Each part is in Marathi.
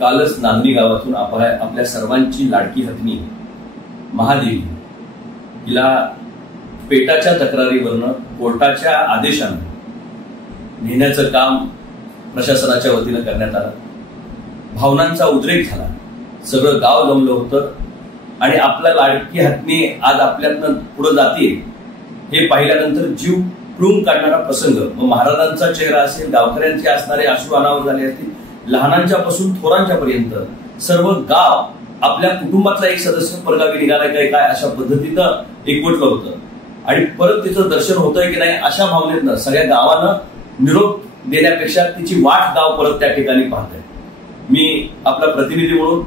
कालच नांदणी गावातून आपल्या सर्वांची लाडकी हत्नी महादेवी हिला पेटाच्या तक्रारीवरनं कोर्टाच्या आदेशानं नेण्याचं काम प्रशासनाच्या वतीनं करण्यात आलं। भावनांचा उद्रेक झाला, सगळं गाव जमलं होतं आणि आपल्या लाडकी हत्नी आज आपल्यातनं पुढे जाते हे पाहिल्यानंतर जीव पिळून काढणारा प्रसंग। मग महाराजांचा चेहरा असेल, गावकऱ्यांचे असणारे अश्रू अनावर झाले असतील, लहानांच्या पासून थोरांच्या पर्यंत सर्व गाव आपल्या कुटुंबातला एक सदस्य परगावी निघालाय काय अशा पद्धतीनं एकवटलं होतं आणि परत तिचं दर्शन होतंय की नाही अशा भावनेतनं सगळ्या गावानं निरोप देण्यापेक्षा तिची वाट गाव परत त्या ठिकाणी पाहतंय। मी आपला प्रतिनिधी म्हणून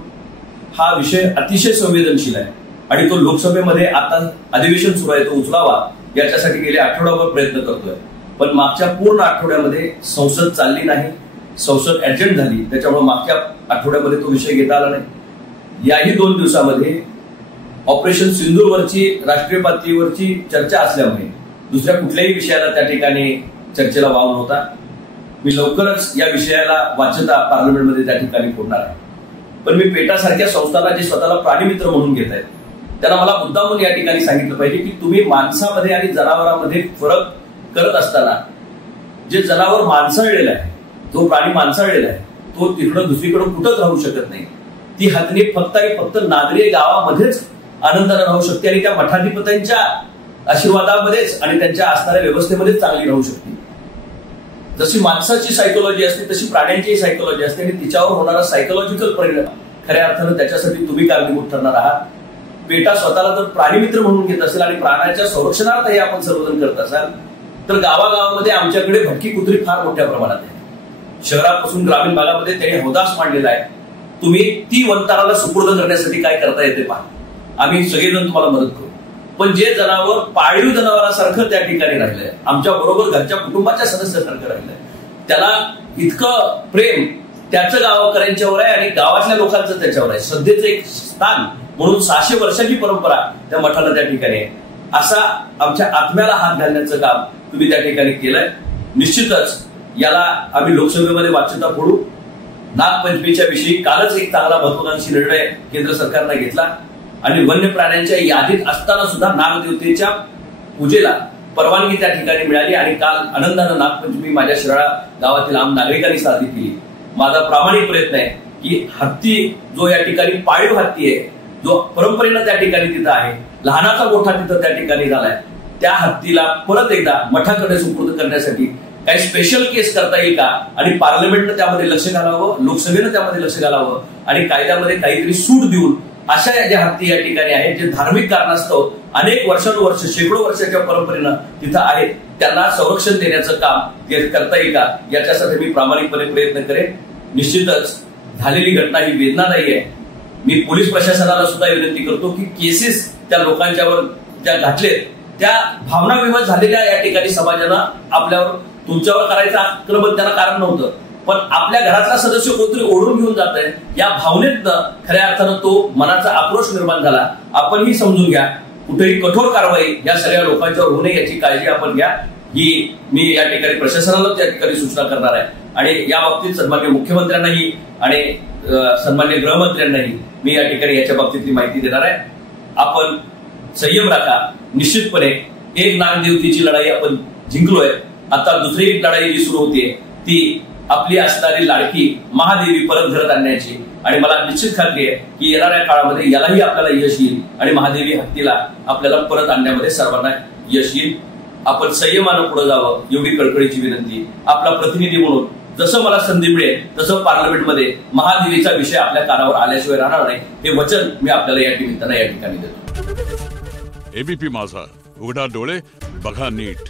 हा विषय अतिशय संवेदनशील आहे आणि तो लोकसभेमध्ये आता अधिवेशन सुरू आहे तो उचलावा याच्यासाठी गेले आठवडाभर प्रयत्न करतोय, पण मागच्या पूर्ण आठवड्यामध्ये संसद चालली नाही, संसद ऍडजंट झाली, त्याच्यामुळे मागच्या आठवड्यामध्ये तो विषय घेता आला नाही। याही 2 दिवसामध्ये ऑपरेशन सिंदूरवरची राष्ट्रीय पातळीवरची चर्चा असल्यामुळे दुसऱ्या कुठल्याही विषयाला त्या ठिकाणी चर्चेला वाव नव्हता। मी लवकरच या विषयाला वाच्यता पार्लमेंटमध्ये त्या ठिकाणी फोडणार आहे, पण मी पेटासारख्या संस्थांना जे स्वतःला प्राणीमित्र म्हणून घेत आहेत त्यांना मला मुद्दामून या ठिकाणी सांगितलं पाहिजे की तुम्ही माणसामध्ये आणि जनावरांमध्ये फरक करत असताना जे जनावर माणसाळलेलं आहे, जो प्राणी माणसाळलेला आहे तो तिकडं दुसरीकडे कुठंच राहू शकत नाही। ती हत्नी फक्त आणि फक्त नागरी गावामध्येच आनंदाने राहू शकते आणि त्या मठाधिपत्यांच्या आशीर्वादामध्येच आणि त्यांच्या असणाऱ्या व्यवस्थेमध्येच चांगली राहू शकते। जशी माणसाची सायकोलॉजी असते तशी प्राण्यांची सायकोलॉजी असते आणि तिच्यावर होणारा सायकोलॉजिकल परिणाम खऱ्या अर्थानं त्याच्यासाठी तुम्ही कारणीभूत ठरणार आहात। पेटा स्वतःला जर प्राणीमित्र म्हणून घेत असेल आणि प्राण्याच्या संरक्षणार्थही आपण सर्वजण करत असाल तर गावागावामध्ये आमच्याकडे भटकी कुत्री फार मोठ्या प्रमाणात आहे। शहरापासून ग्रामीण भागामध्ये त्यांनी हौदास मांडलेला आहे। तुम्ही ती वंताराला सुपूर्द करण्यासाठी काय करता येते पहा, आम्ही सगळेजण तुम्हाला मदत करू। पण जे जनावर पाळीव जनावरांसारखं त्या ठिकाणी राहिलंय, आमच्या बरोबर घरच्या कुटुंबाच्या सदस्यासारखं राहिलंय, त्याला इतकं प्रेम त्याचं गावकऱ्यांच्यावर आहे आणि गावातल्या लोकांचं त्याच्यावर आहे। श्रद्धेचं एक स्थान म्हणून 600 वर्षांची परंपरा त्या मठाला त्या ठिकाणी आहे। असा आमच्या आत्म्याला हात घालण्याचं काम तुम्ही त्या ठिकाणी केलंय। निश्चितच याला आम्ही लोकसभेमध्ये वाच्यता फोडू। नागपंचमीच्या विषयी कालच एक चांगला महत्त्वाकांक्षी निर्णय केंद्र सरकारने घेतला आणि वन्य प्राण्यांच्या यादीत असताना सुद्धा नागदेवतेच्या पूजेला परवानगी त्या ठिकाणी मिळाली आणि काल आनंदानं नागपंचमी माझ्या शिराळा गावातील आम नागरिकांनी साजरी केली। माझा प्रामाणिक प्रयत्न आहे की हत्ती जो या ठिकाणी पाळीव हत्ती आहे, जो परंपरेनं त्या ठिकाणी तिथं आहे, लहानाचा मोठा तिथं त्या ठिकाणी झालाय, त्या हत्तीला परत एकदा मठाकडे सुपूर्द करण्यासाठी काही स्पेशल केस करता येईल का आणि पार्लमेंटनं त्यामध्ये लक्ष घालावं, लोकसभेनं त्यामध्ये लक्ष घालावं आणि कायद्यामध्ये काहीतरी सूट देऊन अशा ज्या हत्ती या ठिकाणी आहेत जे धार्मिक कारणास्तव अनेक वर्षानुवर्ष शेकडो वर्षाच्या परंपरेनं तिथं आहेत त्यांना संरक्षण देण्याचं काम करता येईल का याच्यासाठी मी प्रामाणिकपणे प्रयत्न करेन। निश्चितच झालेली घटना ही वेदनादायी आहे। मी पोलीस प्रशासनाला सुद्धा विनंती करतो की केसेस त्या लोकांच्यावर ज्या घातलेत त्या भावनाविवश झालेल्या या ठिकाणी समाजानं आपल्यावर तुमच्यावर करायचं आक्रमण त्यांना कारण नव्हतं, पण आपल्या घरातला सदस्य कोणतरी ओढून घेऊन जात आहे या भावनेतनं खऱ्या अर्थानं तो मनाचा आक्रोश निर्माण झाला। आपणही समजून घ्या, कुठेही कठोर कारवाई या सगळ्या लोकांच्यावर होऊ नये याची काळजी आपण घ्या, ही मी या ठिकाणी प्रशासनाला त्या ठिकाणी सूचना करणार आहे आणि या बाबतीत सन्माननीय मुख्यमंत्र्यांनाही आणि सन्माननीय गृहमंत्र्यांनाही मी या ठिकाणी याच्या बाबतीतली माहिती देणार आहे। आपण संयम राखा। निश्चितपणे एक नागदेवतेची लढाई आपण जिंकलोय, आता दुसरी लढाई जी सुरू होतीये ती आपली असणारी लाडकी महादेवी परत घरात आणण्याची आणि मला निश्चित खात्री आहे की येणाऱ्या काळामध्ये यालाही आपल्याला यश येईल आणि महादेवी हत्तीला आपल्याला परत आणण्यामध्ये सर्वांना यश येईल। आपण संयमानं पुढे जावं एवढी कळकळीची विनंती। आपला प्रतिनिधी म्हणून जसं मला संधी मिळेल तसं पार्लमेंटमध्ये महादेवीचा विषय आपल्या कानावर आल्याशिवाय राहणार नाही हे वचन मी आपल्याला या निमित्तानं या ठिकाणी देतो। एबीपी माझा, उघडा डोळे बघा नीट।